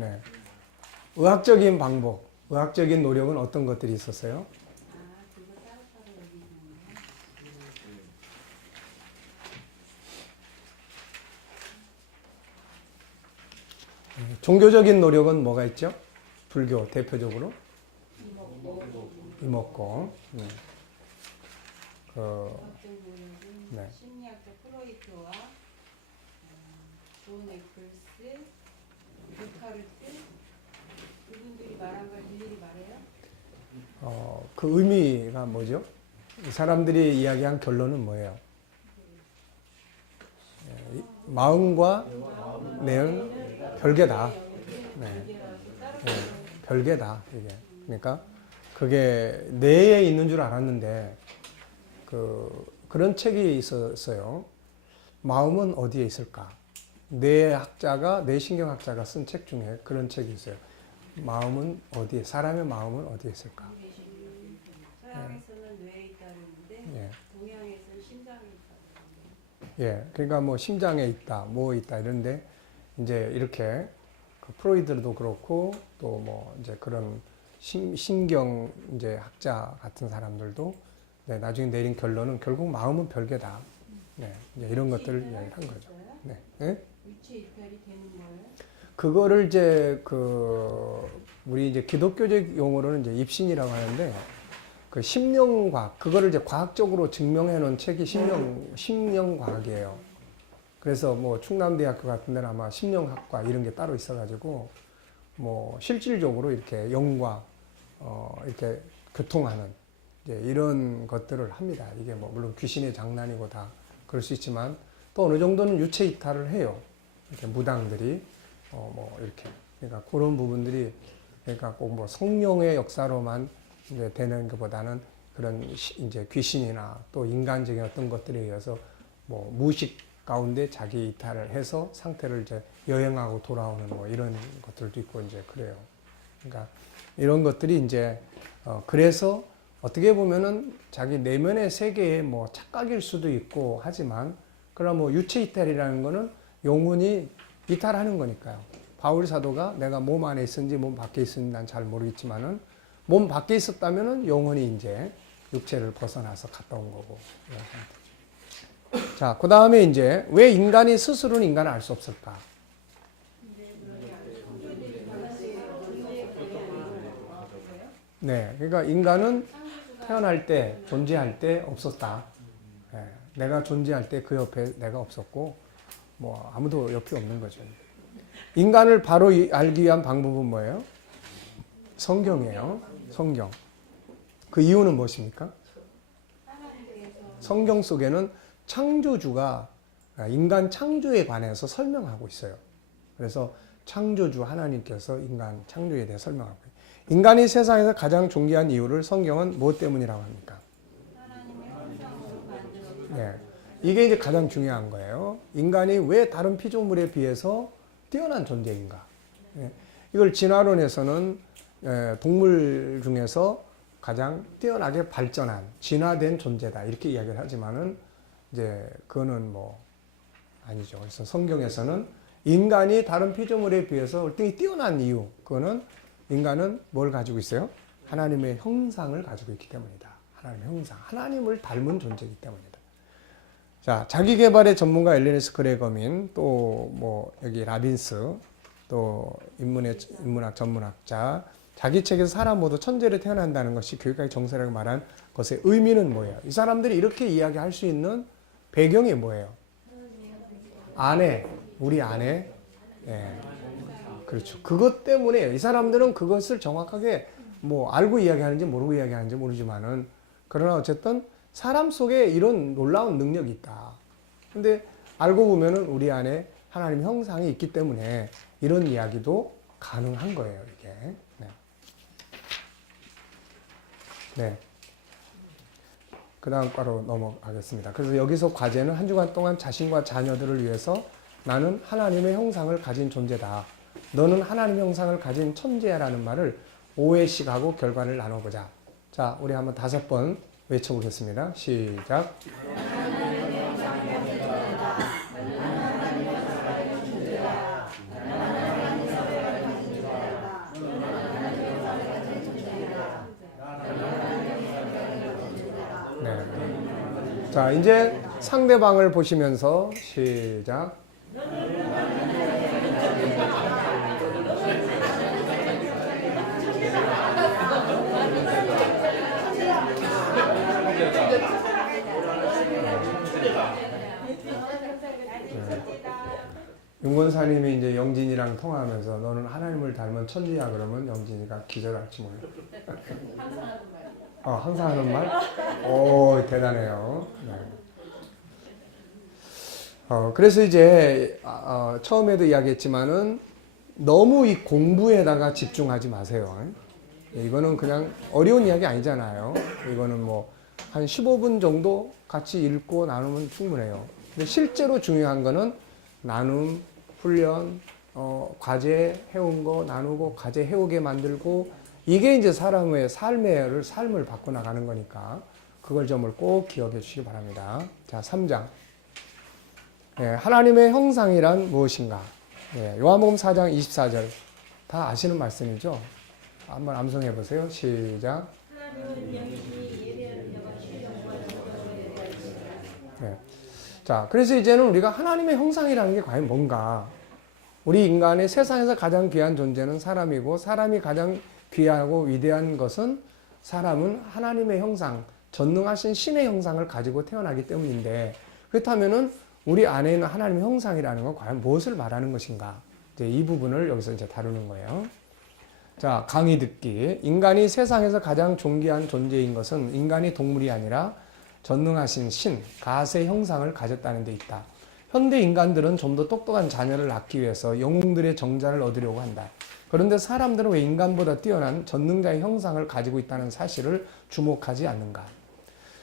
네. 의학적인 방법, 의학적인 노력은 어떤 것들이 있었어요? 종교적인 노력은 뭐가 있죠? 불교 대표적으로 이목고. 네. 심리학자 프로이트와 존 애플스, 데카르트 이분들이 말한 걸 일일이 말해요? 그 의미가 뭐죠? 이 사람들이 이야기한 결론은 뭐예요? 마음과 내용 별개다. 네. 네. 별개다. 이게. 그러니까 그게 뇌에 있는 줄 알았는데 그런 책이 있었어요. 마음은 어디에 있을까? 뇌신경학자가 쓴 책 중에 그런 책이 있어요. 마음은 어디에, 사람의 마음은 어디에 있을까? 서양에서는 뇌에 있다는데 예. 동양에서는 심장에 있다는데. 예. 그러니까 뭐 심장에 있다, 뭐 있다 이런데 이제 이렇게 그 프로이드도 그렇고 또 뭐 이제 그런 신경 이제 학자 같은 사람들도 네, 나중에 내린 결론은 결국 마음은 별개다. 네, 이제 이런 것들을 이야기한 거죠. 네. 네? 유체 이탈이 되는 거예요? 그거를 이제 우리 이제 기독교적 용어로는 이제 입신이라고 하는데 그 심령과학 그거를 이제 과학적으로 증명해 놓은 책이 심령과학이에요. 그래서 뭐 충남대학교 같은 데는 아마 심령학과 이런 게 따로 있어가지고 뭐 실질적으로 이렇게 영과 이렇게 교통하는 이제 이런 것들을 합니다. 이게 뭐 물론 귀신의 장난이고 다 그럴 수 있지만 또 어느 정도는 유체 이탈을 해요. 이렇게 무당들이 뭐 이렇게 그러니까 그런 부분들이 그러니까 꼭 뭐 성령의 역사로만 이제 되는 것보다는 그런 이제 귀신이나 또 인간적인 어떤 것들에 의해서 뭐 무의식 가운데 자기 이탈을 해서 상태를 이제 여행하고 돌아오는 뭐 이런 것들도 있고 이제 그래요. 그러니까 이런 것들이 이제 그래서 어떻게 보면은 자기 내면의 세계의 뭐 착각일 수도 있고 하지만 그러나 뭐 유체 이탈이라는 거는 영혼이 이탈하는 거니까요. 바울 사도가 내가 몸 안에 있었는지 몸 밖에 있었는지 난 잘 모르겠지만은 몸 밖에 있었다면은 영혼이 이제 육체를 벗어나서 갔다 온 거고. 자, 그 다음에 이제 왜 인간이 스스로는 인간을 알 수 없을까? 네, 그러니까 인간은 태어날 때, 존재할 때 없었다. 네, 내가 존재할 때 그 옆에 내가 없었고, 뭐 아무도 옆에 없는 거죠. 인간을 바로 알기 위한 방법은 뭐예요? 성경이에요. 성경. 그 이유는 무엇입니까? 성경 속에는 창조주가 인간 창조에 관해서 설명하고 있어요. 그래서 창조주 하나님께서 인간 창조에 대해 설명하고 있어요. 인간이 세상에서 가장 존귀한 이유를 성경은 무엇 때문이라고 합니까? 네. 이게 이제 가장 중요한 거예요. 인간이 왜 다른 피조물에 비해서 뛰어난 존재인가? 네. 이걸 진화론에서는 동물 중에서 가장 뛰어나게 발전한 진화된 존재다 이렇게 이야기를 하지만은 이제 그거는 뭐 아니죠. 그래서 성경에서는 인간이 다른 피조물에 비해서 얼등히 뛰어난 이유 그거는 인간은 뭘 가지고 있어요? 하나님의 형상을 가지고 있기 때문이다. 하나님의 형상, 하나님을 닮은 존재이기 때문이다. 자, 자기개발의 전문가 엘레니스 그레거민 또 뭐 여기 라빈스 또 인문학 전문학자 자기 책에서 사람 모두 천재로 태어난다는 것이 교육학의 정세라고 말한 것의 의미는 뭐예요? 이 사람들이 이렇게 이야기할 수 있는 배경이 뭐예요? 우리 안에, 예. 그렇죠. 그것 때문에 이 사람들은 그것을 정확하게 뭐 알고 이야기하는지 모르고 이야기하는지 모르지만은 그러나 어쨌든 사람 속에 이런 놀라운 능력이 있다. 근데 알고 보면은 우리 안에 하나님 형상이 있기 때문에 이런 이야기도 가능한 거예요, 이게. 네. 네. 그 다음 과로 넘어가겠습니다. 그래서 여기서 과제는 한 주간 동안 자신과 자녀들을 위해서 나는 하나님의 형상을 가진 존재다. 너는 하나님의 형상을 가진 천재야라는 말을 5회씩 하고 결과를 나눠보자. 자, 우리 한번 5번 외쳐보겠습니다. 시작. 자, 이제 상대방을 보시면서 시작. 윤권사님이 이제 영진이랑 통화하면서 너는 하나님을 닮은 천지야 그러면 영진이가 기절할지 몰라. 항상 하는 말? 오, 대단해요. 네. 그래서 이제 처음에도 이야기했지만은 너무 이 공부에다가 집중하지 마세요. 이거는 그냥 어려운 이야기 아니잖아요. 이거는 뭐 한 15분 정도 같이 읽고 나누면 충분해요. 근데 실제로 중요한 거는 나눔, 훈련, 과제 해온 거 나누고 과제 해오게 만들고 이게 이제 사람의 삶을 바꿔나가는 거니까 그걸 점을 꼭 기억해 주시기 바랍니다. 자, 3장. 하나님의 형상이란 무엇인가? 요한복음 4장 24절. 다 아시는 말씀이죠? 한번 암송해 보세요. 시작. 자, 그래서 이제는 우리가 하나님의 형상이라는 게 과연 뭔가? 우리 인간의 세상에서 가장 귀한 존재는 사람이고 사람이 가장 귀하고 위대한 것은 사람은 하나님의 형상, 전능하신 신의 형상을 가지고 태어나기 때문인데 그렇다면은 우리 안에 있는 하나님의 형상이라는 건 과연 무엇을 말하는 것인가? 이제 이 부분을 여기서 이제 다루는 거예요. 자, 강의 듣기. 인간이 세상에서 가장 존귀한 존재인 것은 인간이 동물이 아니라 전능하신 신, 가스의 형상을 가졌다는 데 있다. 현대 인간들은 좀 더 똑똑한 자녀를 낳기 위해서 영웅들의 정자를 얻으려고 한다. 그런데 사람들은 왜 인간보다 뛰어난 전능자의 형상을 가지고 있다는 사실을 주목하지 않는가?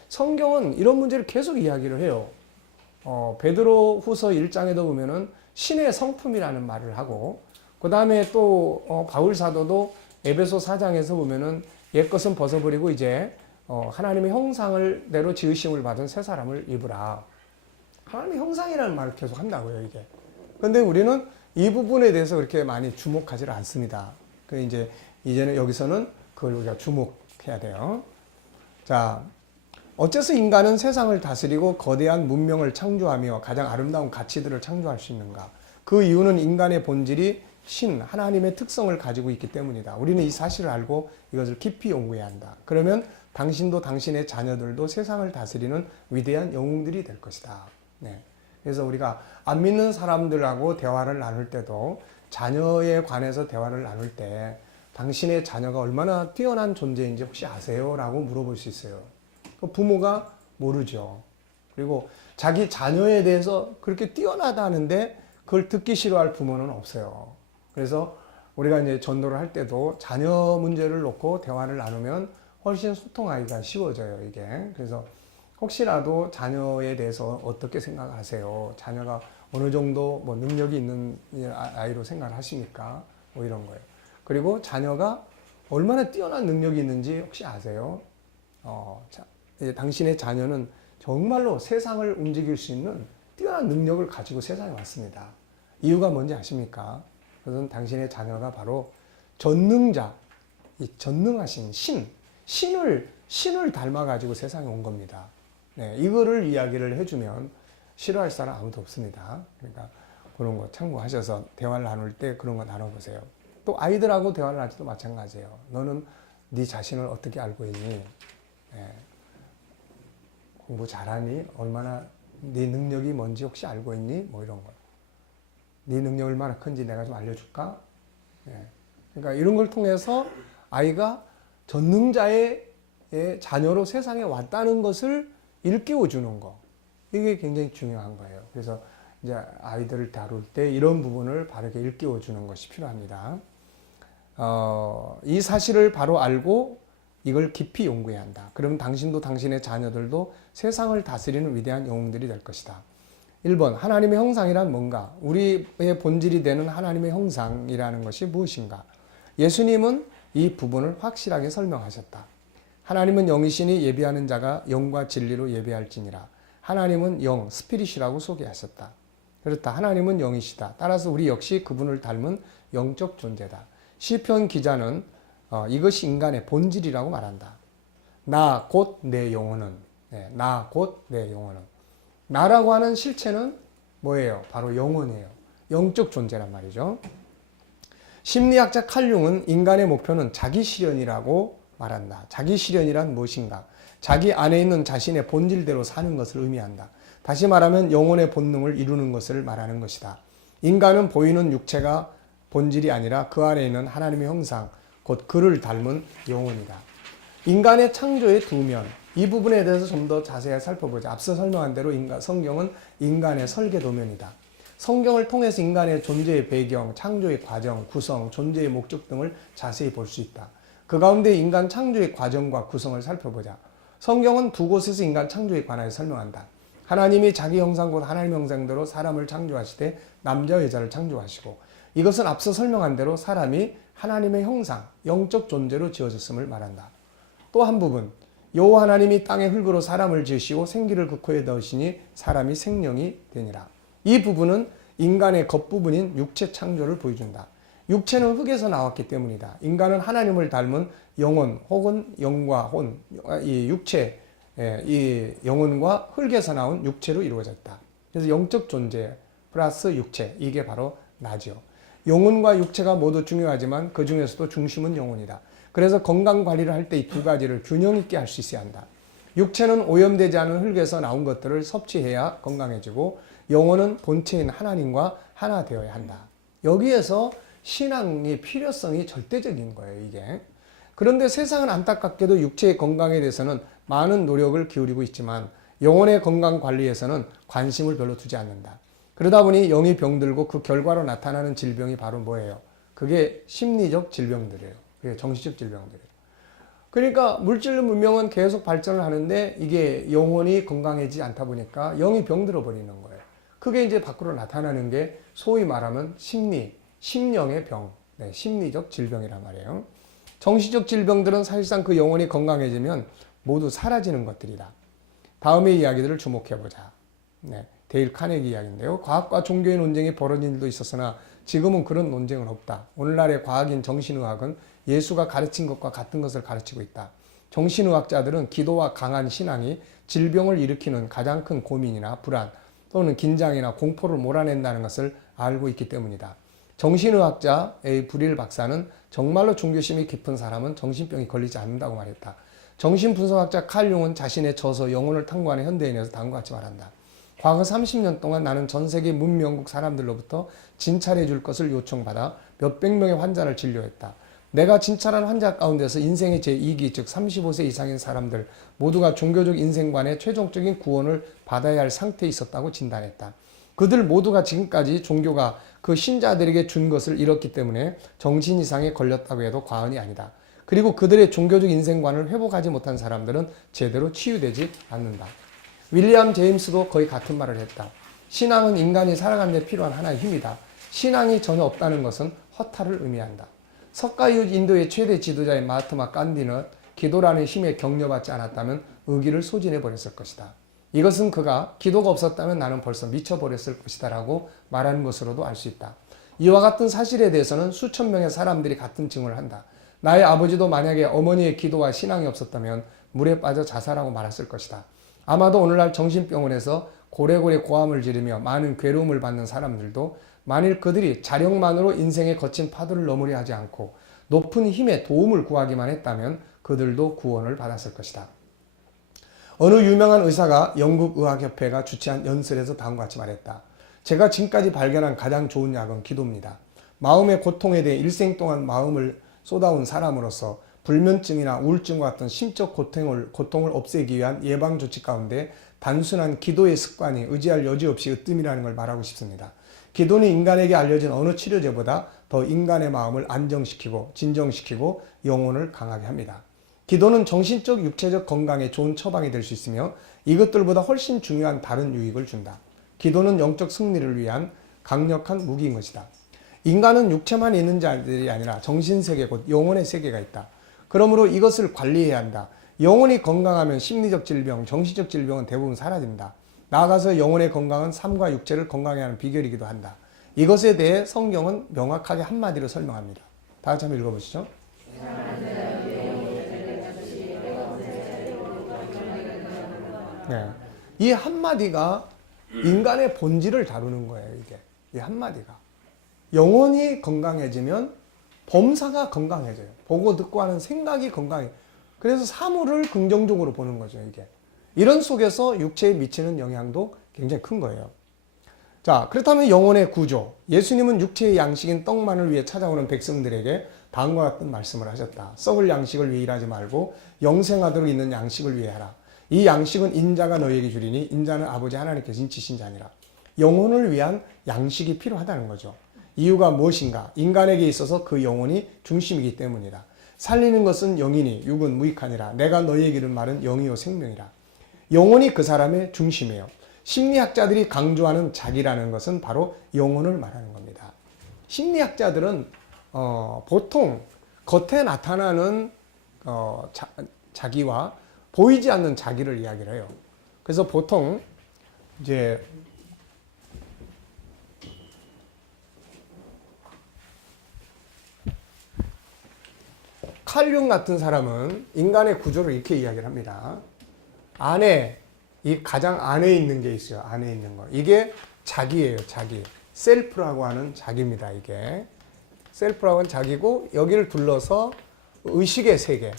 성경은 이런 문제를 계속 이야기를 해요. 베드로 후서 1장에도 보면은 신의 성품이라는 말을 하고, 그 다음에 또 바울 사도도 에베소 4장에서 보면은 옛것은 벗어버리고 이제 하나님의 형상을 대로 지으심을 받은 새 사람을 입으라. 하나님의 형상이라는 말을 계속 한다고요, 이게. 그런데 우리는 이 부분에 대해서 그렇게 많이 주목하지 않습니다. 그 이제는 여기서는 그걸 우리가 주목해야 돼요. 자, 어째서 인간은 세상을 다스리고 거대한 문명을 창조하며 가장 아름다운 가치들을 창조할 수 있는가? 그 이유는 인간의 본질이 신, 하나님의 특성을 가지고 있기 때문이다. 우리는 이 사실을 알고 이것을 깊이 연구해야 한다. 그러면 당신도 당신의 자녀들도 세상을 다스리는 위대한 영웅들이 될 것이다. 네. 그래서 우리가 안 믿는 사람들하고 대화를 나눌 때도 자녀에 관해서 대화를 나눌 때 당신의 자녀가 얼마나 뛰어난 존재인지 혹시 아세요? 라고 물어볼 수 있어요. 부모가 모르죠. 그리고 자기 자녀에 대해서 그렇게 뛰어나다는데 그걸 듣기 싫어할 부모는 없어요. 그래서 우리가 이제 전도를 할 때도 자녀 문제를 놓고 대화를 나누면 훨씬 소통하기가 쉬워져요, 이게. 그래서 혹시라도 자녀에 대해서 어떻게 생각하세요? 자녀가 어느 정도 뭐 능력이 있는 아이로 생각하십니까? 뭐 이런 거예요. 그리고 자녀가 얼마나 뛰어난 능력이 있는지 혹시 아세요? 당신의 자녀는 정말로 세상을 움직일 수 있는 뛰어난 능력을 가지고 세상에 왔습니다. 이유가 뭔지 아십니까? 그것은 당신의 자녀가 바로 전능자, 이 전능하신 신을 닮아가지고 세상에 온 겁니다. 네, 이거를 이야기를 해주면 싫어할 사람 아무도 없습니다. 그러니까 그런 거 참고하셔서 대화를 나눌 때 그런 거 나눠보세요. 또 아이들하고 대화를 할 때도 마찬가지예요. 너는 네 자신을 어떻게 알고 있니? 네. 공부 잘하니? 얼마나 네 능력이 뭔지 혹시 알고 있니? 뭐 이런 거. 네 능력이 얼마나 큰지 내가 좀 알려줄까? 네. 그러니까 이런 걸 통해서 아이가 전능자의 자녀로 세상에 왔다는 것을 일깨워 주는 거. 이게 굉장히 중요한 거예요. 그래서 이제 아이들을 다룰 때 이런 부분을 바르게 일깨워 주는 것이 필요합니다. 이 사실을 바로 알고 이걸 깊이 연구해야 한다. 그러면 당신도 당신의 자녀들도 세상을 다스리는 위대한 영웅들이 될 것이다. 1번, 하나님의 형상이란 뭔가? 우리의 본질이 되는 하나님의 형상이라는 것이 무엇인가? 예수님은 이 부분을 확실하게 설명하셨다. 하나님은 영이시니 예배하는 자가 영과 진리로 예배할지니라. 하나님은 영, 스피릿이라고 소개하셨다. 그렇다. 하나님은 영이시다. 따라서 우리 역시 그분을 닮은 영적 존재다. 시편 기자는 이것이 인간의 본질이라고 말한다. 나 곧 내 영혼은 네, 나 곧 내 영혼은. 나라고 하는 실체는 뭐예요? 바로 영혼이에요. 영적 존재란 말이죠. 심리학자 칼 융은 인간의 목표는 자기 실현이라고 말한다. 자기 실현이란 무엇인가? 자기 안에 있는 자신의 본질대로 사는 것을 의미한다. 다시 말하면 영혼의 본능을 이루는 것을 말하는 것이다. 인간은 보이는 육체가 본질이 아니라 그 안에 있는 하나님의 형상, 곧 그를 닮은 영혼이다. 인간의 창조의 두 면, 이 부분에 대해서 좀 더 자세히 살펴보자. 앞서 설명한 대로 성경은 인간의 설계 도면이다. 성경을 통해서 인간의 존재의 배경, 창조의 과정, 구성, 존재의 목적 등을 자세히 볼 수 있다. 그 가운데 인간 창조의 과정과 구성을 살펴보자. 성경은 두 곳에서 인간 창조에 관하여 설명한다. 하나님이 자기 형상 곧 하나님 형상대로 사람을 창조하시되 남자와 여자를 창조하시고, 이것은 앞서 설명한 대로 사람이 하나님의 형상, 영적 존재로 지어졌음을 말한다. 또 한 부분, 여호와 하나님이 땅의 흙으로 사람을 지으시고 생기를 그 코에 넣으시니 사람이 생명이 되니라. 이 부분은 인간의 겉부분인 육체 창조를 보여준다. 육체는 흙에서 나왔기 때문이다. 인간은 하나님을 닮은 영혼 혹은 영과 혼, 이 육체, 이 영혼과 흙에서 나온 육체로 이루어졌다. 그래서 영적 존재 플러스 육체, 이게 바로 나죠. 영혼과 육체가 모두 중요하지만 그 중에서도 중심은 영혼이다. 그래서 건강 관리를 할 때 이 두 가지를 균형 있게 할 수 있어야 한다. 육체는 오염되지 않은 흙에서 나온 것들을 섭취해야 건강해지고, 영혼은 본체인 하나님과 하나 되어야 한다. 여기에서 신앙의 필요성이 절대적인 거예요, 이게. 그런데 세상은 안타깝게도 육체의 건강에 대해서는 많은 노력을 기울이고 있지만 영혼의 건강 관리에서는 관심을 별로 두지 않는다. 그러다 보니 영이 병들고 그 결과로 나타나는 질병이 바로 뭐예요? 그게 심리적 질병들이에요. 그게 정신적 질병들이에요. 그러니까 물질 문명은 계속 발전을 하는데 이게 영혼이 건강해지지 않다 보니까 영이 병들어 버리는 거예요. 그게 이제 밖으로 나타나는 게 소위 말하면 심령의 병, 네, 심리적 질병이란 말이에요. 정신적 질병들은 사실상 그 영혼이 건강해지면 모두 사라지는 것들이다. 다음의 이야기들을 주목해보자. 네, 데일 카네기 이야기인데요. 과학과 종교의 논쟁이 벌어진 일도 있었으나 지금은 그런 논쟁은 없다. 오늘날의 과학인 정신의학은 예수가 가르친 것과 같은 것을 가르치고 있다. 정신의학자들은 기도와 강한 신앙이 질병을 일으키는 가장 큰 고민이나 불안 또는 긴장이나 공포를 몰아낸다는 것을 알고 있기 때문이다. 정신의학자 A. 브릴 박사는 정말로 종교심이 깊은 사람은 정신병이 걸리지 않는다고 말했다. 정신분석학자 칼 융은 자신의 저서 영혼을 탐구하는 현대인에서 다음과 같이 말한다. 과거 30년 동안 나는 전 세계 문명국 사람들로부터 진찰해 줄 것을 요청받아 몇백 명의 환자를 진료했다. 내가 진찰한 환자 가운데서 인생의 제2기 즉 35세 이상인 사람들 모두가 종교적 인생관의 최종적인 구원을 받아야 할 상태에 있었다고 진단했다. 그들 모두가 지금까지 종교가 그 신자들에게 준 것을 잃었기 때문에 정신 이상에 걸렸다고 해도 과언이 아니다. 그리고 그들의 종교적 인생관을 회복하지 못한 사람들은 제대로 치유되지 않는다. 윌리엄 제임스도 거의 같은 말을 했다. 신앙은 인간이 살아가는 데 필요한 하나의 힘이다. 신앙이 전혀 없다는 것은 허탈을 의미한다. 석가 이후 인도의 최대 지도자인 마하트마 간디는 기도라는 힘에 격려받지 않았다면 의기를 소진해 버렸을 것이다. 이것은 그가 기도가 없었다면 나는 벌써 미쳐버렸을 것이다 라고 말하는 것으로도 알 수 있다. 이와 같은 사실에 대해서는 수천 명의 사람들이 같은 증언을 한다. 나의 아버지도 만약에 어머니의 기도와 신앙이 없었다면 물에 빠져 자살하고 말았을 것이다. 아마도 오늘날 정신병원에서 고래고래 고함을 지르며 많은 괴로움을 받는 사람들도 만일 그들이 자력만으로 인생의 거친 파도를 넘으려 하지 않고 높은 힘의 도움을 구하기만 했다면 그들도 구원을 받았을 것이다. 어느 유명한 의사가 영국의학협회가 주최한 연설에서 다음과 같이 말했다. 제가 지금까지 발견한 가장 좋은 약은 기도입니다. 마음의 고통에 대해 일생 동안 마음을 쏟아온 사람으로서 불면증이나 우울증과 같은 심적 고통을 없애기 위한 예방조치 가운데 단순한 기도의 습관이 의지할 여지 없이 으뜸이라는 걸 말하고 싶습니다. 기도는 인간에게 알려진 어느 치료제보다 더 인간의 마음을 안정시키고 진정시키고 영혼을 강하게 합니다. 기도는 정신적, 육체적 건강에 좋은 처방이 될 수 있으며 이것들보다 훨씬 중요한 다른 유익을 준다. 기도는 영적 승리를 위한 강력한 무기인 것이다. 인간은 육체만 있는 자들이 아니라 정신세계, 곧 영혼의 세계가 있다. 그러므로 이것을 관리해야 한다. 영혼이 건강하면 심리적 질병, 정신적 질병은 대부분 사라집니다. 나아가서 영혼의 건강은 삶과 육체를 건강해 하는 비결이기도 한다. 이것에 대해 성경은 명확하게 한마디로 설명합니다. 다 같이 한번 읽어보시죠. 네. 이 한마디가 인간의 본질을 다루는 거예요, 이게. 이 한마디가. 영혼이 건강해지면 범사가 건강해져요. 보고 듣고 하는 생각이 건강해요. 그래서 사물을 긍정적으로 보는 거죠, 이게. 이런 속에서 육체에 미치는 영향도 굉장히 큰 거예요. 자, 그렇다면 영혼의 구조. 예수님은 육체의 양식인 떡만을 위해 찾아오는 백성들에게 다음과 같은 말씀을 하셨다. 썩을 양식을 위해 일하지 말고 영생하도록 있는 양식을 위해 하라. 이 양식은 인자가 너희에게 주리니 인자는 아버지 하나님께서 인치신 자니라. 영혼을 위한 양식이 필요하다는 거죠. 이유가 무엇인가? 인간에게 있어서 그 영혼이 중심이기 때문이다. 살리는 것은 영이니 육은 무익하니라. 내가 너희에게 이른 말은 영이요 생명이라. 영혼이 그 사람의 중심이에요. 심리학자들이 강조하는 자기라는 것은 바로 영혼을 말하는 겁니다. 심리학자들은 보통 겉에 나타나는 자기와 보이지 않는 자기를 이야기를 해요. 그래서 보통 이제 칼융 같은 사람은 인간의 구조를 이렇게 이야기를 합니다. 안에, 이 가장 안에 있는 게 있어요. 안에 있는 거. 이게 자기예요, 자기. 셀프라고 하는 자기입니다, 이게. 셀프라고 하는 자기고, 여기를 둘러서 의식의 세계.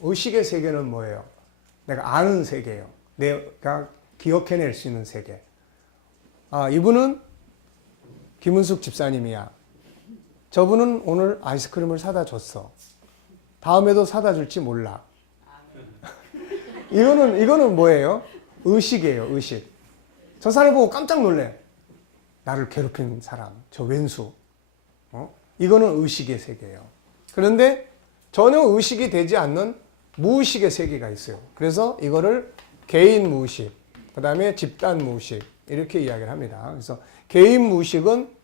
의식의 세계는 뭐예요? 내가 아는 세계예요. 내가 기억해낼 수 있는 세계. 아, 이분은 김은숙 집사님이야. 저분은 오늘 아이스크림을 사다 줬어. 다음에도 사다 줄지 몰라. 이거는 뭐예요? 의식이에요, 의식. 저 사람 보고 깜짝 놀래. 나를 괴롭힌 사람, 저 왼수. 이거는 의식의 세계예요. 그런데 전혀 의식이 되지 않는 무의식의 세계가 있어요. 그래서 이거를 개인 무의식, 그 다음에 집단 무의식, 이렇게 이야기를 합니다. 그래서 개인 무의식은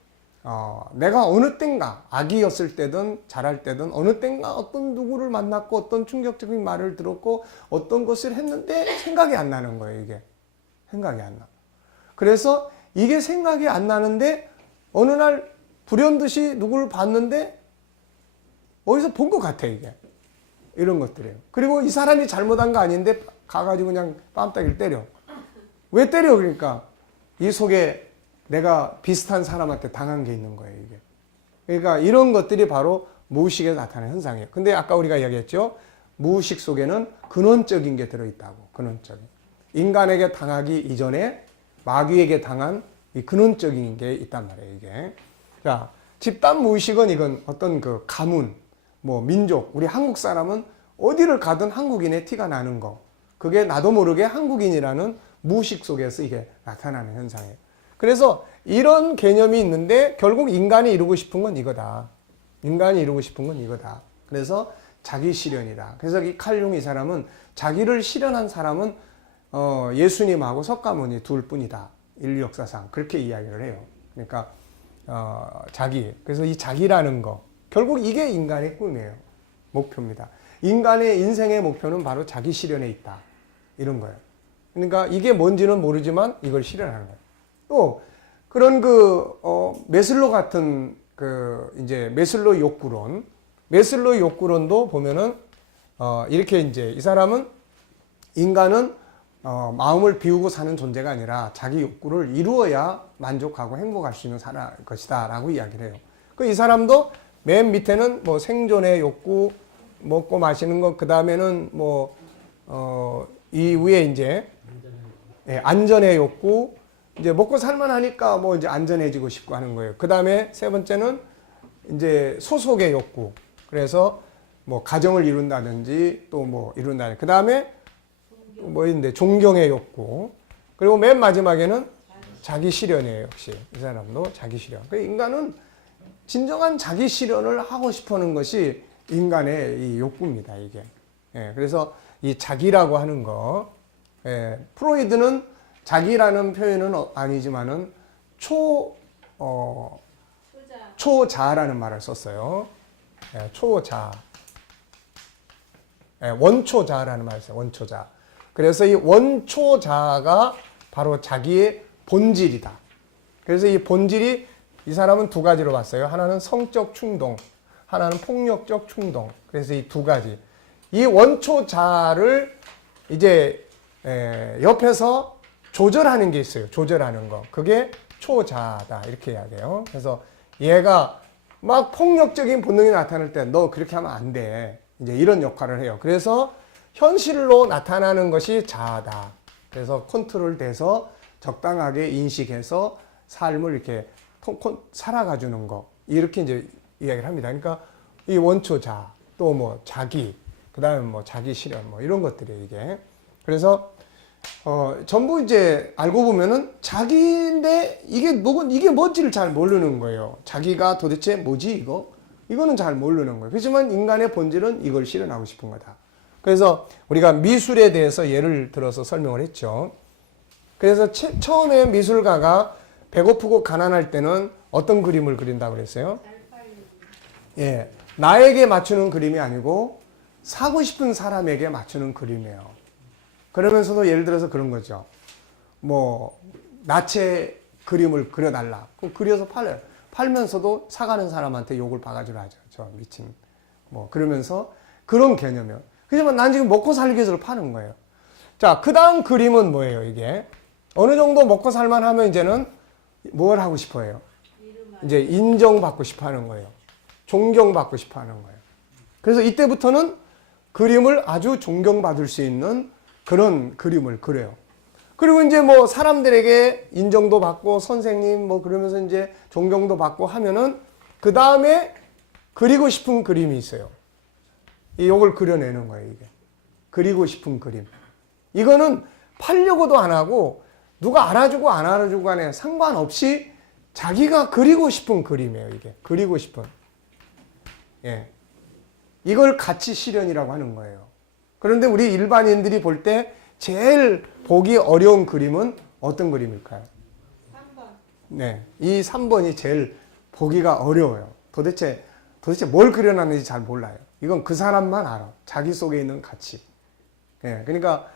내가 어느 땐가 아기였을 때든 자랄 때든 어느 땐가 어떤 누구를 만났고 어떤 충격적인 말을 들었고 어떤 것을 했는데 생각이 안 나는 거예요. 이게 생각이 안 나. 그래서 이게 생각이 안 나는데 어느 날 불현듯이 누구를 봤는데 어디서 본 것 같아, 이게. 이런 것들이에요. 그리고 이 사람이 잘못한 거 아닌데 가가지고 그냥 뺨따기를 때려. 왜 때려? 그러니까 이 속에 내가 비슷한 사람한테 당한 게 있는 거예요, 이게. 그러니까 이런 것들이 바로 무의식에 나타나는 현상이에요. 근데 아까 우리가 이야기했죠. 무의식 속에는 근원적인 게 들어있다고. 근원적인. 인간에게 당하기 이전에 마귀에게 당한 이 근원적인 게 있단 말이에요, 이게. 자, 집단 무의식은 이건 어떤 그 가문, 뭐 민족, 우리 한국 사람은 어디를 가든 한국인의 티가 나는 거. 그게 나도 모르게 한국인이라는 무의식 속에서 이게 나타나는 현상이에요. 그래서 이런 개념이 있는데 결국 인간이 이루고 싶은 건 이거다. 인간이 이루고 싶은 건 이거다. 그래서 자기 실현이다. 그래서 이 칼융 이 사람은 자기를 실현한 사람은 예수님하고 석가모니 둘 뿐이다. 인류 역사상 그렇게 이야기를 해요. 그러니까 자기. 그래서 이 자기라는 거 결국 이게 인간의 꿈이에요. 목표입니다. 인간의 인생의 목표는 바로 자기 실현에 있다. 이런 거예요. 그러니까 이게 뭔지는 모르지만 이걸 실현하는 거예요. 또 그런 메슬로 같은 이제 메슬로 욕구론, 메슬로 욕구론도 보면은 이렇게 이제 이 사람은 인간은 마음을 비우고 사는 존재가 아니라 자기 욕구를 이루어야 만족하고 행복할 수 있는 것이다라고 이야기를 해요. 이 사람도 맨 밑에는 뭐 생존의 욕구, 먹고 마시는 것, 그 다음에는 뭐 이 위에 이제 안전의 욕구, 이제 먹고 살만하니까 뭐 이제 안전해지고 싶고 하는 거예요. 그 다음에 세 번째는 이제 소속의 욕구. 그래서 뭐 가정을 이룬다든지 또 뭐 이룬다든지. 그 다음에 뭐 있는데 존경의 욕구. 그리고 맨 마지막에는 자기 실현이에요. 역시 이 사람도 자기 실현. 인간은 진정한 자기 실현을 하고 싶어하는 것이 인간의 이 욕구입니다. 이게. 그래서 이 자기라고 하는 거. 프로이드는 자기라는 표현은 아니지만은 초자라는 말을 썼어요. 초자. 원초자라는 말을 써요. 원초자. 그래서 이 원초자가 바로 자기의 본질이다. 그래서 이 본질이 이 사람은 두 가지로 봤어요. 하나는 성적 충동, 하나는 폭력적 충동. 그래서 이 두 가지. 이 원초자를 이제 옆에서 조절하는 게 있어요. 조절하는 거. 그게 초자다. 이렇게 해야 돼요. 그래서 얘가 막 폭력적인 본능이 나타날 때 너 그렇게 하면 안 돼. 이제 이런 역할을 해요. 그래서 현실로 나타나는 것이 자아다. 그래서 컨트롤 돼서 적당하게 인식해서 삶을 이렇게 살아가 주는 거. 이렇게 이제 이야기를 합니다. 그러니까 이 원초자, 또 뭐 자기, 그 다음에 뭐 자기 실현, 뭐 이런 것들이에요, 이게. 그래서, 전부 이제 알고 보면은 자기인데 이게 뭔지를 잘 모르는 거예요. 자기가 도대체 뭐지, 이거? 이거는 잘 모르는 거예요. 그렇지만 인간의 본질은 이걸 실현하고 싶은 거다. 그래서 우리가 미술에 대해서 예를 들어서 설명을 했죠. 그래서 처음에 미술가가 배고프고 가난할 때는 어떤 그림을 그린다고 그랬어요? 예, 나에게 맞추는 그림이 아니고 사고 싶은 사람에게 맞추는 그림이에요. 그러면서도 예를 들어서 그런 거죠. 뭐 나체 그림을 그려달라. 그럼 그려서 팔아요. 팔면서도 사가는 사람한테 욕을 바가지로 하죠. 저 미친. 뭐 그러면서 그런 개념이에요. 그렇지만 난 지금 먹고 살기 위해서 파는 거예요. 자, 그 다음 그림은 뭐예요, 이게? 어느 정도 먹고 살만 하면 이제는 뭘 하고 싶어 해요? 이제 인정받고 싶어 하는 거예요. 존경받고 싶어 하는 거예요. 그래서 이때부터는 그림을 아주 존경받을 수 있는 그런 그림을 그려요. 그리고 이제 뭐 사람들에게 인정도 받고 선생님 뭐 그러면서 이제 존경도 받고 하면은 그 다음에 그리고 싶은 그림이 있어요. 이걸 그려내는 거예요, 이게. 그리고 싶은 그림. 이거는 팔려고도 안 하고 누가 알아주고 안 알아주고 간에 상관없이 자기가 그리고 싶은 그림이에요, 이게. 그리고 싶은. 예. 이걸 가치 실현이라고 하는 거예요. 그런데 우리 일반인들이 볼 때 제일 보기 어려운 그림은 어떤 그림일까요? 3번. 네. 이 3번이 제일 보기가 어려워요. 도대체 뭘 그려놨는지 잘 몰라요. 이건 그 사람만 알아. 자기 속에 있는 가치. 예. 그러니까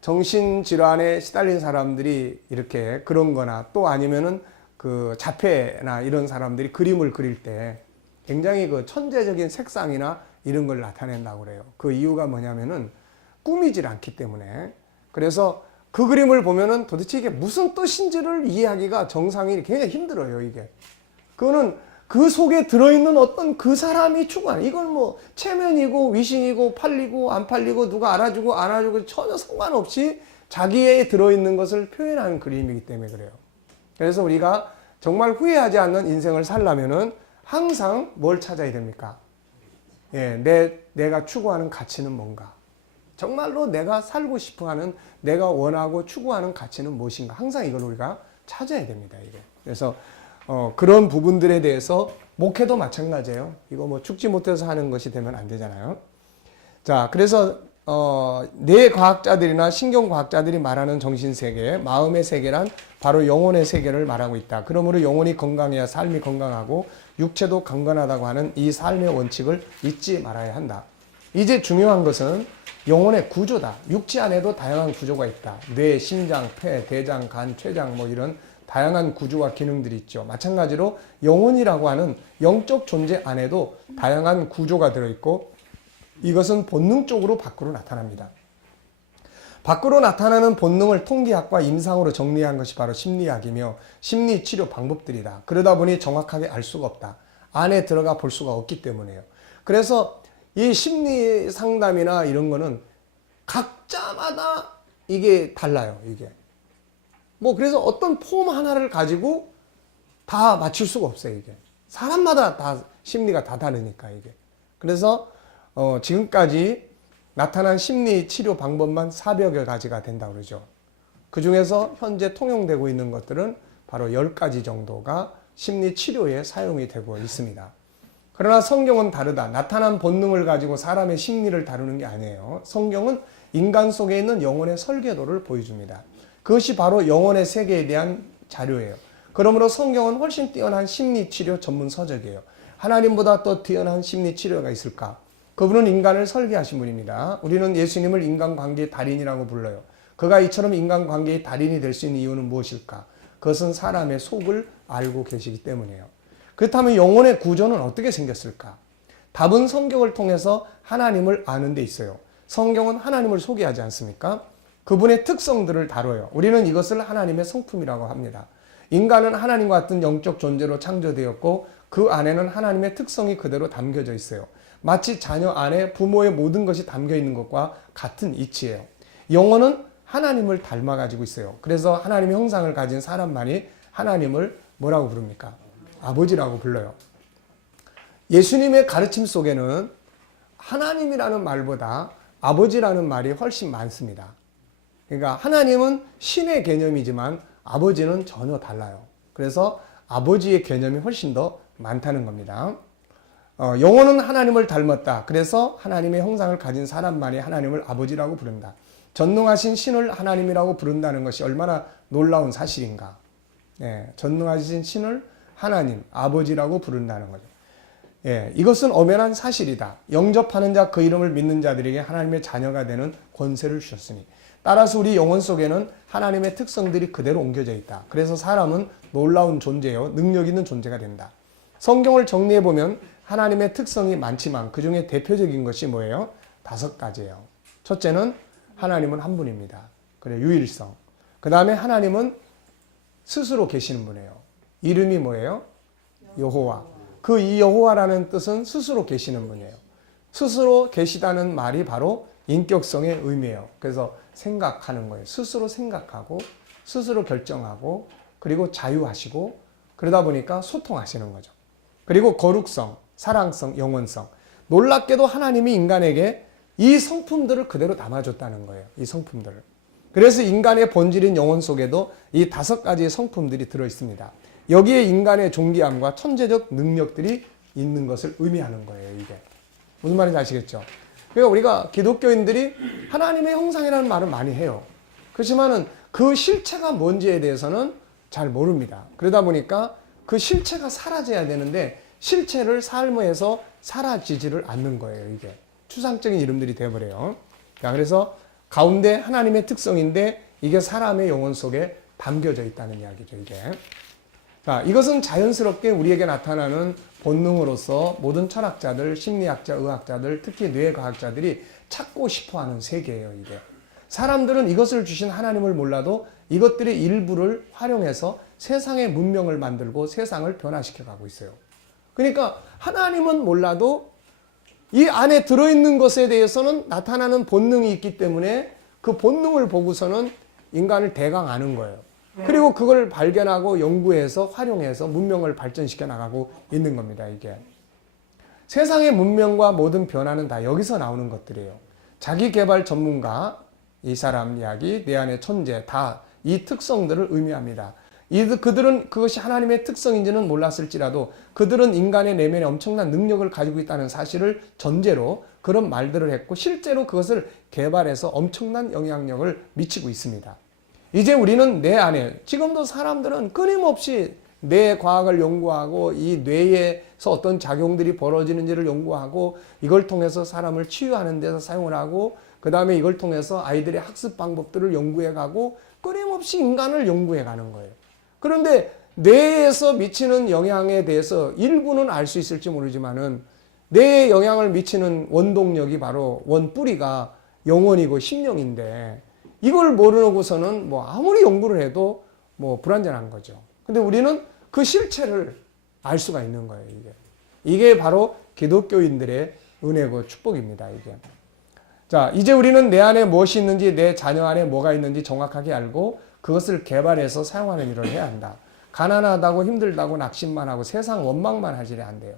정신질환에 시달린 사람들이 이렇게 그런 거나 또 아니면은 그 자폐나 이런 사람들이 그림을 그릴 때 굉장히 그 천재적인 색상이나 이런 걸 나타낸다고 그래요. 그 이유가 뭐냐면은 꾸미질 않기 때문에. 그래서 그 그림을 보면은 도대체 이게 무슨 뜻인지를 이해하기가 정상이 굉장히 힘들어요, 이게. 그거는 그 속에 들어있는 어떤 그 사람이 추구하는, 이건 뭐 체면이고 위신이고 팔리고 안 팔리고 누가 알아주고 안 알아주고 전혀 상관없이 자기에 들어있는 것을 표현하는 그림이기 때문에 그래요. 그래서 우리가 정말 후회하지 않는 인생을 살려면은 항상 뭘 찾아야 됩니까? 예, 내가 추구하는 가치는 뭔가? 정말로 내가 살고 싶어 하는, 내가 원하고 추구하는 가치는 무엇인가? 항상 이걸 우리가 찾아야 됩니다, 이게. 그래서, 그런 부분들에 대해서 목회도 마찬가지예요. 이거 뭐 죽지 못해서 하는 것이 되면 안 되잖아요. 자, 그래서, 뇌과학자들이나 신경과학자들이 말하는 정신세계, 마음의 세계란 바로 영혼의 세계를 말하고 있다. 그러므로 영혼이 건강해야 삶이 건강하고 육체도 강건하다고 하는 이 삶의 원칙을 잊지 말아야 한다. 이제 중요한 것은 영혼의 구조다. 육체 안에도 다양한 구조가 있다. 뇌, 심장, 폐, 대장, 간, 췌장 뭐 이런 다양한 구조와 기능들이 있죠. 마찬가지로 영혼이라고 하는 영적 존재 안에도 다양한 구조가 들어있고 이것은 본능적으로 밖으로 나타납니다. 밖으로 나타나는 본능을 통계학과 임상으로 정리한 것이 바로 심리학이며 심리치료 방법들이다. 그러다 보니 정확하게 알 수가 없다. 안에 들어가 볼 수가 없기 때문에요. 그래서 이 심리 상담이나 이런 거는 각자마다 이게 달라요, 이게. 뭐 그래서 어떤 폼 하나를 가지고 다 맞출 수가 없어요, 이게. 사람마다 다 심리가 다 다르니까, 이게. 그래서 지금까지 나타난 심리 치료 방법만 400여 가지가 된다고 그러죠. 그 중에서 현재 통용되고 있는 것들은 바로 10가지 정도가 심리 치료에 사용이 되고 있습니다. 그러나 성경은 다르다. 나타난 본능을 가지고 사람의 심리를 다루는 게 아니에요. 성경은 인간 속에 있는 영혼의 설계도를 보여줍니다. 그것이 바로 영혼의 세계에 대한 자료예요. 그러므로 성경은 훨씬 뛰어난 심리치료 전문 서적이에요. 하나님보다 더 뛰어난 심리치료가 있을까? 그분은 인간을 설계하신 분입니다. 우리는 예수님을 인간관계의 달인이라고 불러요. 그가 이처럼 인간관계의 달인이 될 수 있는 이유는 무엇일까? 그것은 사람의 속을 알고 계시기 때문이에요. 그렇다면 영혼의 구조는 어떻게 생겼을까? 답은 성경을 통해서 하나님을 아는 데 있어요. 성경은 하나님을 소개하지 않습니까? 그분의 특성들을 다뤄요. 우리는 이것을 하나님의 성품이라고 합니다. 인간은 하나님과 같은 영적 존재로 창조되었고 그 안에는 하나님의 특성이 그대로 담겨져 있어요. 마치 자녀 안에 부모의 모든 것이 담겨 있는 것과 같은 이치예요. 영혼은 하나님을 닮아가지고 있어요. 그래서 하나님의 형상을 가진 사람만이 하나님을 뭐라고 부릅니까? 아버지라고 불러요. 예수님의 가르침 속에는 하나님이라는 말보다 아버지라는 말이 훨씬 많습니다. 그러니까 하나님은 신의 개념이지만 아버지는 전혀 달라요. 그래서 아버지의 개념이 훨씬 더 많다는 겁니다. 영혼은 하나님을 닮았다. 그래서 하나님의 형상을 가진 사람만이 하나님을 아버지라고 부른다. 전능하신 신을 하나님이라고 부른다는 것이 얼마나 놀라운 사실인가. 전능하신 신을 하나님, 아버지라고 부른다는 거죠. 이것은 엄연한 사실이다. 영접하는 자, 그 이름을 믿는 자들에게 하나님의 자녀가 되는 권세를 주셨으니. 따라서 우리 영혼 속에는 하나님의 특성들이 그대로 옮겨져 있다. 그래서 사람은 놀라운 존재요, 능력 있는 존재가 된다. 성경을 정리해보면 하나님의 특성이 많지만 그 중에 대표적인 것이 뭐예요? 5가지예요. 첫째는 하나님은 한 분입니다. 그래, 유일성. 그 다음에 하나님은 스스로 계시는 분이에요. 이름이 뭐예요? 여호와. 그 이 여호와라는 뜻은 스스로 계시는 분이에요. 스스로 계시다는 말이 바로 인격성의 의미예요. 그래서 생각하는 거예요. 스스로 생각하고 스스로 결정하고 그리고 자유하시고 그러다 보니까 소통하시는 거죠. 그리고 거룩성, 사랑성, 영원성. 놀랍게도 하나님이 인간에게 이 성품들을 그대로 담아줬다는 거예요. 이 성품들을. 그래서 인간의 본질인 영혼 속에도 이 5가지의 성품들이 들어있습니다. 여기에 인간의 존귀함과 천재적 능력들이 있는 것을 의미하는 거예요. 이게 무슨 말인지 아시겠죠? 그러니까 우리가 기독교인들이 하나님의 형상이라는 말을 많이 해요. 그렇지만은 그 실체가 뭔지에 대해서는 잘 모릅니다. 그러다 보니까 그 실체가 사라져야 되는데 실체를 삶에서 사라지지를 않는 거예요. 이게 추상적인 이름들이 되어버려요. 그래서 가운데 하나님의 특성인데 이게 사람의 영혼 속에 담겨져 있다는 이야기죠. 이게. 자, 이것은 자연스럽게 우리에게 나타나는 본능으로서 모든 철학자들, 심리학자, 의학자들, 특히 뇌과학자들이 찾고 싶어하는 세계예요. 이게. 사람들은 이것을 주신 하나님을 몰라도 이것들의 일부를 활용해서 세상의 문명을 만들고 세상을 변화시켜 가고 있어요. 그러니까 하나님은 몰라도 이 안에 들어있는 것에 대해서는 나타나는 본능이 있기 때문에 그 본능을 보고서는 인간을 대강하는 거예요. 그리고 그걸 발견하고 연구해서 활용해서 문명을 발전시켜 나가고 있는 겁니다. 이게. 세상의 문명과 모든 변화는 다 여기서 나오는 것들이에요. 자기개발 전문가, 이 사람 이야기, 내 안의 천재, 다 이 특성들을 의미합니다. 그들은 그것이 하나님의 특성인지는 몰랐을지라도 그들은 인간의 내면에 엄청난 능력을 가지고 있다는 사실을 전제로 그런 말들을 했고 실제로 그것을 개발해서 엄청난 영향력을 미치고 있습니다. 이제 우리는 내 안에 지금도 사람들은 끊임없이 뇌 과학을 연구하고 이 뇌에서 어떤 작용들이 벌어지는지를 연구하고 이걸 통해서 사람을 치유하는 데서 사용을 하고 그 다음에 이걸 통해서 아이들의 학습 방법들을 연구해 가고 끊임없이 인간을 연구해 가는 거예요. 그런데 뇌에서 미치는 영향에 대해서 일부는 알 수 있을지 모르지만은 뇌에 영향을 미치는 원동력이 바로 원뿌리가 영혼이고 심령인데 이걸 모르고서는 뭐 아무리 연구를 해도 뭐 불완전한 거죠. 근데 우리는 그 실체를 알 수가 있는 거예요. 이게 바로 기독교인들의 은혜고 축복입니다. 이게. 자, 이제 우리는 내 안에 무엇이 있는지 내 자녀 안에 뭐가 있는지 정확하게 알고 그것을 개발해서 사용하는 일을 해야 한다. 가난하다고 힘들다고 낙심만 하고 세상 원망만 하지를 안 돼요.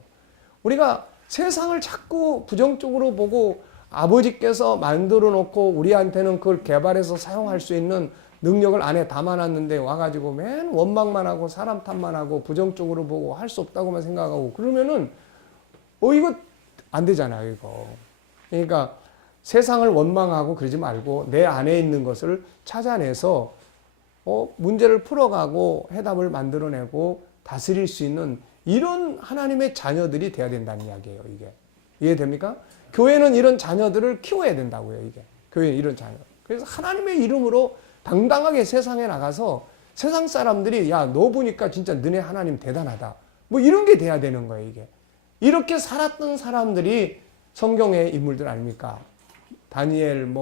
우리가 세상을 자꾸 부정적으로 보고 아버지께서 만들어 놓고 우리한테는 그걸 개발해서 사용할 수 있는 능력을 안에 담아놨는데 와가지고 맨 원망만 하고 사람 탓만 하고 부정적으로 보고 할 수 없다고만 생각하고 그러면은 이거 안 되잖아요. 이거. 그러니까 세상을 원망하고 그러지 말고 내 안에 있는 것을 찾아내서 문제를 풀어가고 해답을 만들어내고 다스릴 수 있는 이런 하나님의 자녀들이 돼야 된다는 이야기예요. 이게. 이해됩니까? 교회는 이런 자녀들을 키워야 된다고요. 이게. 교회는 이런 자녀. 그래서 하나님의 이름으로 당당하게 세상에 나가서 세상 사람들이 야, 너 보니까 진짜 너네 하나님 대단하다. 뭐 이런 게 돼야 되는 거예요. 이게. 이렇게 살았던 사람들이 성경의 인물들 아닙니까? 다니엘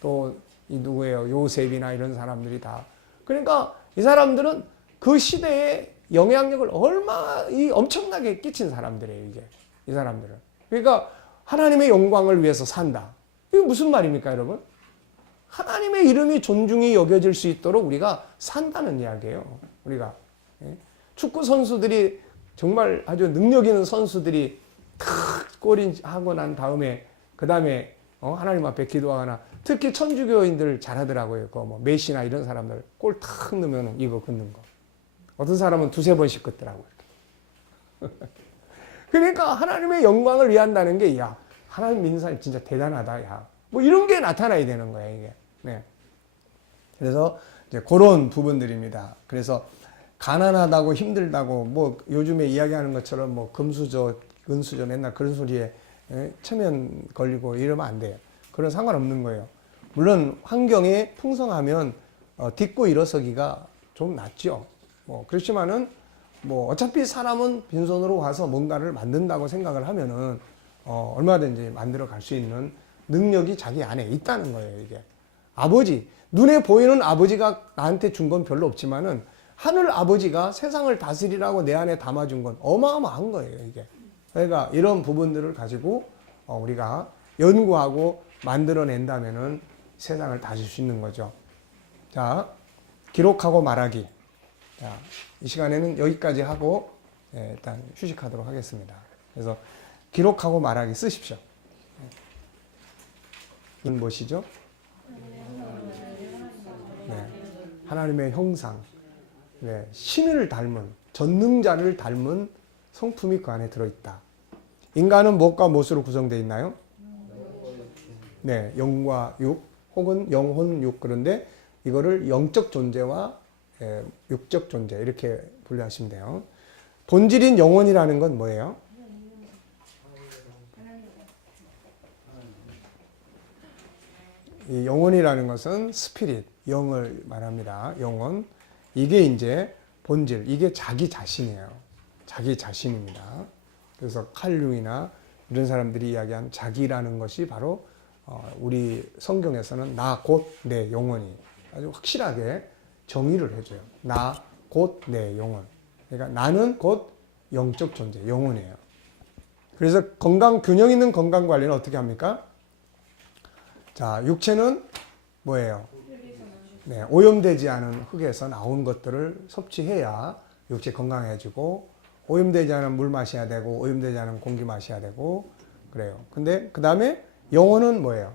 또 이 누구예요? 요셉이나 이런 사람들이 다. 그러니까 이 사람들은 그 시대에 영향력을 엄청나게 끼친 사람들이에요, 이게. 이 사람들은. 그러니까 하나님의 영광을 위해서 산다. 이게 무슨 말입니까, 여러분? 하나님의 이름이 존중이 여겨질 수 있도록 우리가 산다는 이야기예요. 우리가. 축구 선수들이 정말 아주 능력 있는 선수들이 탁 골인 하고 난 다음에 그 다음에 하나님 앞에 기도하거나 특히 천주교인들 잘하더라고요. 그 뭐 메시나 이런 사람들 골 탁 넣으면 이거 긋는 거. 어떤 사람은 두세 번씩 긋더라고요. 그러니까 하나님의 영광을 위한다는 게, 야, 하나님 믿는 사람이 진짜 대단하다, 야. 뭐 이런 게 나타나야 되는 거예요, 이게. 네. 그래서 이제 그런 부분들입니다. 그래서 가난하다고 힘들다고 뭐 요즘에 이야기하는 것처럼 뭐 금수저, 은수저 맨날 그런 소리에 체면 걸리고 이러면 안 돼요. 그런 상관없는 거예요. 물론 환경이 풍성하면 딛고 일어서기가 좀 낫죠. 뭐 그렇지만은 뭐 어차피 사람은 빈손으로 와서 뭔가를 만든다고 생각을 하면은 얼마든지 만들어 갈 수 있는 능력이 자기 안에 있다는 거예요, 이게. 아버지, 눈에 보이는 아버지가 나한테 준 건 별로 없지만은 하늘 아버지가 세상을 다스리라고 내 안에 담아준 건 어마어마한 거예요, 이게. 그러니까 이런 부분들을 가지고 우리가 연구하고 만들어낸다면은 세상을 다스릴 수 있는 거죠. 자, 기록하고 말하기. 자, 이 시간에는 여기까지 하고 일단 휴식하도록 하겠습니다. 그래서 기록하고 말하기 쓰십시오. 이건 무엇이죠? 네, 하나님의 형상, 네, 신을 닮은, 전능자를 닮은 성품이 그 안에 들어있다. 인간은 무엇과 무엇으로 구성되어 있나요? 네, 영과 육, 혹은 영혼 육. 그런데 이거를 영적 존재와 육적 존재 이렇게 분류하시면 돼요. 본질인 영혼이라는 건 뭐예요? 이 영혼이라는 것은 스피릿, 영을 말합니다. 영혼. 이게 이제 본질, 이게 자기 자신이에요. 자기 자신입니다. 그래서 칼 융이나 이런 사람들이 이야기한 자기라는 것이 바로 우리 성경에서는 나 곧 내 영혼이 아주 확실하게 정의를 해줘요. 나 곧 내 영혼. 그러니까 나는 곧 영적 존재, 영혼이에요. 그래서 균형 있는 건강 관리는 어떻게 합니까? 자, 육체는 뭐예요? 네, 오염되지 않은 흙에서 나온 것들을 섭취해야 육체 건강해지고, 오염되지 않은 물 마셔야 되고, 오염되지 않은 공기 마셔야 되고, 그래요. 근데 그 다음에 영혼은 뭐예요?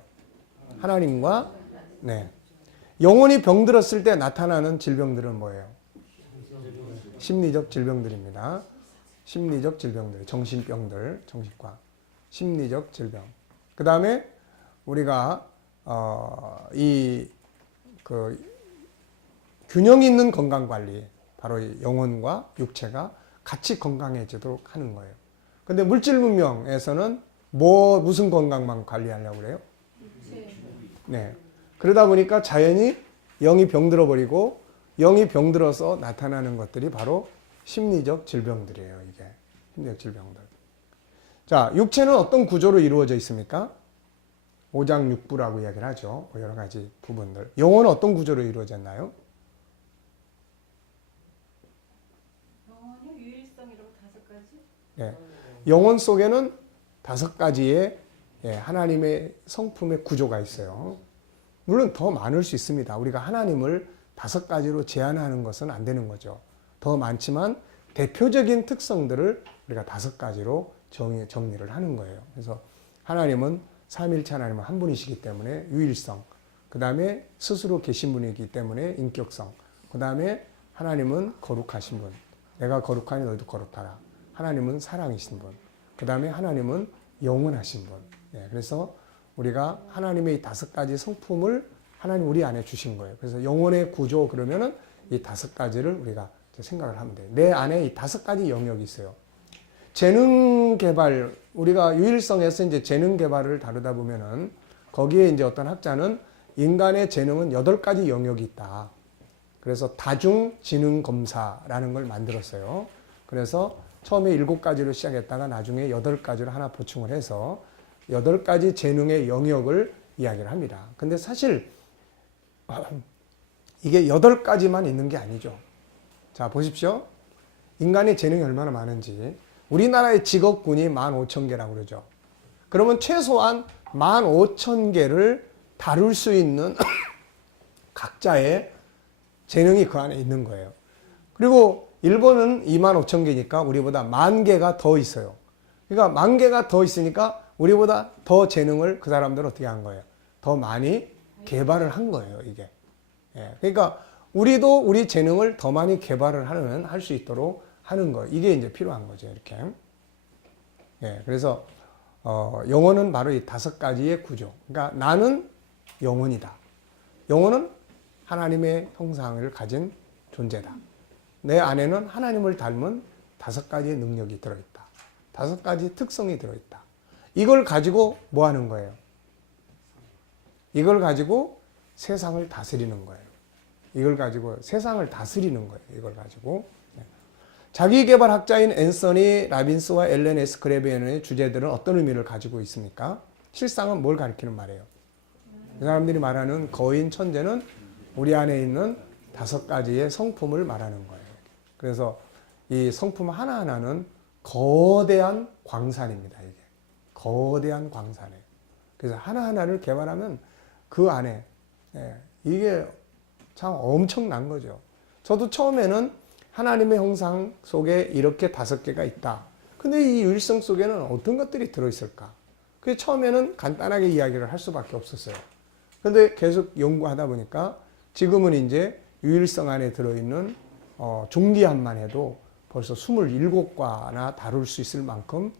하나님과, 네. 영혼이 병들었을 때 나타나는 질병들은 뭐예요? 심리적 질병들입니다. 심리적 질병들, 정신병들, 정신과. 심리적 질병. 그 다음에 우리가, 균형 있는 건강 관리, 바로 영혼과 육체가 같이 건강해지도록 하는 거예요. 근데 물질 문명에서는 무슨 건강만 관리하려고 그래요? 네. 그러다 보니까 자연히 영이 병들어 버리고, 영이 병들어서 나타나는 것들이 바로 심리적 질병들이에요, 이게. 심리적 질병들. 자, 육체는 어떤 구조로 이루어져 있습니까? 오장육부라고 이야기를 하죠. 여러 가지 부분들. 영혼은 어떤 구조로 이루어졌나요? 영혼이 유일성이라고 5가지? 네. 영혼 속에는 5가지의 하나님의 성품의 구조가 있어요. 물론 더 많을 수 있습니다. 우리가 하나님을 5가지로 제한하는 것은 안 되는 거죠. 더 많지만 대표적인 특성들을 우리가 5가지로 정리를 하는 거예요. 그래서 하나님은 삼위일체 하나님은 한 분이시기 때문에 유일성, 그 다음에 스스로 계신 분이기 때문에 인격성, 그 다음에 하나님은 거룩하신 분, 내가 거룩하니 너희도 거룩하라. 하나님은 사랑이신 분, 그 다음에 하나님은 영원하신 분. 그래서 우리가 하나님의 이 5가지 성품을 하나님 우리 안에 주신 거예요. 그래서 영혼의 구조 그러면은 이 5가지를 우리가 생각을 하면 돼요. 내 안에 이 5가지 영역이 있어요. 재능 개발, 우리가 유일성에서 이제 재능 개발을 다루다 보면은 거기에 이제 어떤 학자는 인간의 재능은 8가지 영역이 있다. 그래서 다중지능 검사라는 걸 만들었어요. 그래서 처음에 7가지로 시작했다가 나중에 8가지로 하나 보충을 해서 8가지 재능의 영역을 이야기를 합니다. 근데 사실 이게 8가지만 있는 게 아니죠. 자, 보십시오. 인간의 재능이 얼마나 많은지. 우리나라의 직업군이 15,000개라고 그러죠. 그러면 최소한 15,000개를 다룰 수 있는 각자의 재능이 그 안에 있는 거예요. 그리고 일본은 25,000개니까 우리보다 10,000개가 더 있어요. 그러니까 10,000개가 더 있으니까 우리보다 더 재능을 그 사람들은 어떻게 한 거예요? 더 많이 개발을 한 거예요, 이게. 예, 그러니까 우리도 우리 재능을 더 많이 개발을 할 수 있도록 하는 거. 이게 이제 필요한 거죠, 이렇게. 예, 그래서, 영혼은 바로 이 5가지의 구조. 그러니까 나는 영혼이다. 영혼은 하나님의 형상을 가진 존재다. 내 안에는 하나님을 닮은 5가지의 능력이 들어있다. 5가지 특성이 들어있다. 이걸 가지고 뭐 하는 거예요? 이걸 가지고 세상을 다스리는 거예요. 이걸 가지고 세상을 다스리는 거예요. 이걸 가지고. 자기개발학자인 앤서니 라빈스와 엘렌 에스 그레비엔의 주제들은 어떤 의미를 가지고 있습니까? 실상은 뭘 가리키는 말이에요? 이 사람들이 말하는 거인 천재는 우리 안에 있는 5가지의 성품을 말하는 거예요. 그래서 이 성품 하나하나는 거대한 광산입니다. 이게 거대한 광산이에요. 그래서 하나하나를 개발하면 그 안에 이게 참 엄청난 거죠. 저도 처음에는 하나님의 형상 속에 이렇게 5개가 있다. 근데 이 유일성 속에는 어떤 것들이 들어있을까? 그래서 처음에는 간단하게 이야기를 할 수밖에 없었어요. 근데 계속 연구하다 보니까 지금은 이제 유일성 안에 들어있는 종기한만 해도 벌써 27과나 다룰 수 있을 만큼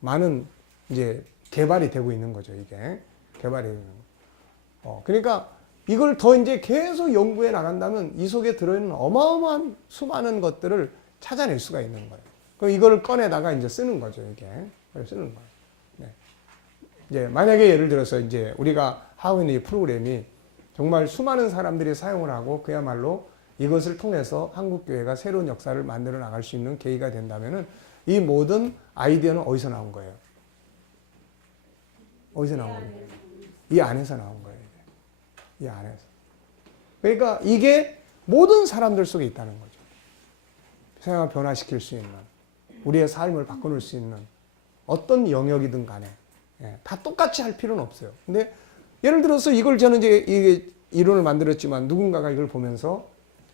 많은 이제 개발이 되고 있는 거죠, 이게. 개발이 되는 거. 그러니까 이걸 더 이제 계속 연구해 나간다면 이 속에 들어있는 어마어마한 수많은 것들을 찾아낼 수가 있는 거예요. 그럼 이거를 꺼내다가 이제 쓰는 거죠, 이게. 쓰는 거예요. 네. 이제 만약에 예를 들어서 이제 우리가 하고 있는 이 프로그램이 정말 수많은 사람들이 사용을 하고 그야말로 이것을 통해서 한국교회가 새로운 역사를 만들어 나갈 수 있는 계기가 된다면은 이 모든 아이디어는 어디서 나온 거예요? 어디서 나온 거예요? 이 안에서 나온 거예요. 이 안에서. 그러니까 이게 모든 사람들 속에 있다는 거죠. 세상을 변화시킬 수 있는, 우리의 삶을 바꿔놓을 수 있는 어떤 영역이든 간에 다 똑같이 할 필요는 없어요. 근데 예를 들어서 이걸 저는 이제 이게 이론을 만들었지만 누군가가 이걸 보면서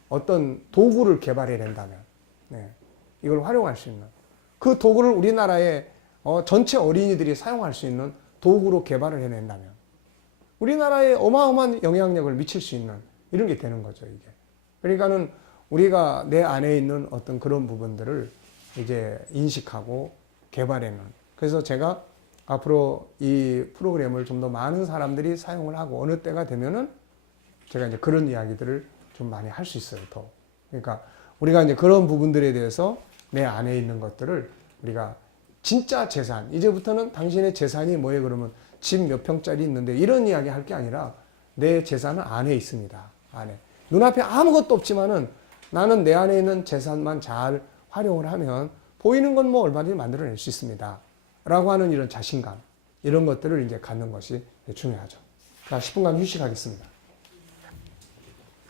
어떤 도구를 개발해야 된다면 이걸 활용할 수 있는 그 도구를 우리나라의 전체 어린이들이 사용할 수 있는 도구로 개발을 해낸다면 우리나라에 어마어마한 영향력을 미칠 수 있는 이런 게 되는 거죠, 이게. 그러니까는 우리가 내 안에 있는 어떤 그런 부분들을 이제 인식하고 개발해는. 그래서 제가 앞으로 이 프로그램을 좀 더 많은 사람들이 사용을 하고 어느 때가 되면은 제가 이제 그런 이야기들을 좀 많이 할 수 있어요, 더. 그러니까 우리가 이제 그런 부분들에 대해서 내 안에 있는 것들을 우리가 진짜 재산, 이제부터는 당신의 재산이 뭐예요? 그러면 집 몇 평짜리 있는데 이런 이야기 할 게 아니라 내 재산은 안에 있습니다. 안에. 눈앞에 아무것도 없지만은 나는 내 안에 있는 재산만 잘 활용을 하면 보이는 건 뭐 얼마든지 만들어낼 수 있습니다. 라고 하는 이런 자신감, 이런 것들을 이제 갖는 것이 중요하죠. 자, 10분간 휴식하겠습니다.